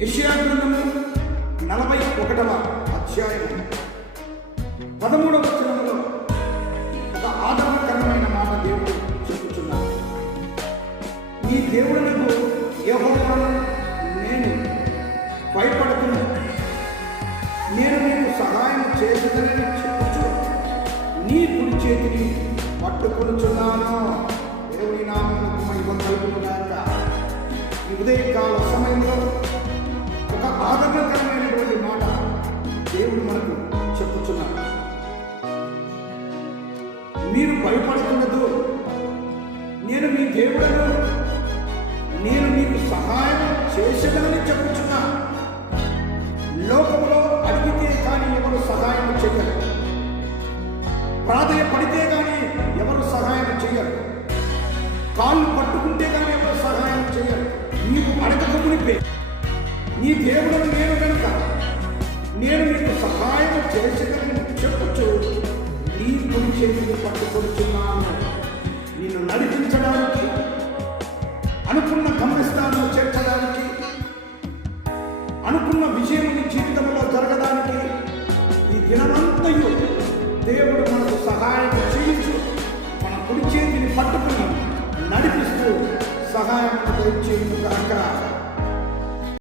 యెషయా గ్రంథము 41వ అధ్యాయం 13వ వచనంలో ఒక ఆదరణకరమైన మాట దేవుడు చెప్పుచున్నాడు. నీ దేవుడనకు యెహోవాను నేను భయపడుతున్నాను, నేను నీకు సహాయం చేసేదనని చెప్పుచు నీ కుడి చేతిని పట్టుకొనుచున్నాను. దేవుని నామమునకు మహిమ కలుగును గాక. ఈ ఉదయకాల సమయంలో ఒక ఆదరణకరమైనటువంటి మాట దేవుడు మనకు చెప్పుచున్నాడు. మీరు భయపడుతున్నదు, నేను మీ దేవుడను, నేను మీకు సహాయం చేసేదనని చెప్పుచున్నా. లోకంలో అడిగితే కానీ ఎవరు సహాయం చేయరు, ప్రాధేయపడితే కానీ ఎవరు సహాయం చేయరు, కాళ్ళు పట్టుకుంటే కానీ ఎవరు సహాయం చేయరు. నీవు అడగకమునిపే నీ దేవుడను నేను కనుక నేను నీకు సహాయం చేసేదని చెప్పచ్చు. నీ కుడి చేతిని పట్టుకొచ్చున్నాను, నిన్ను నడిపించడానికి, అనుకున్న గమ్యస్థానంలో చేర్చడానికి, అనుకున్న విజయం నీ జీవితంలో జరగడానికి ఈ దినమంతయు దేవుడు మనకు సహాయం చేయించు, మన కుడి చేతిని పట్టుకుని నడిపిస్తూ సహాయం దయచేయు.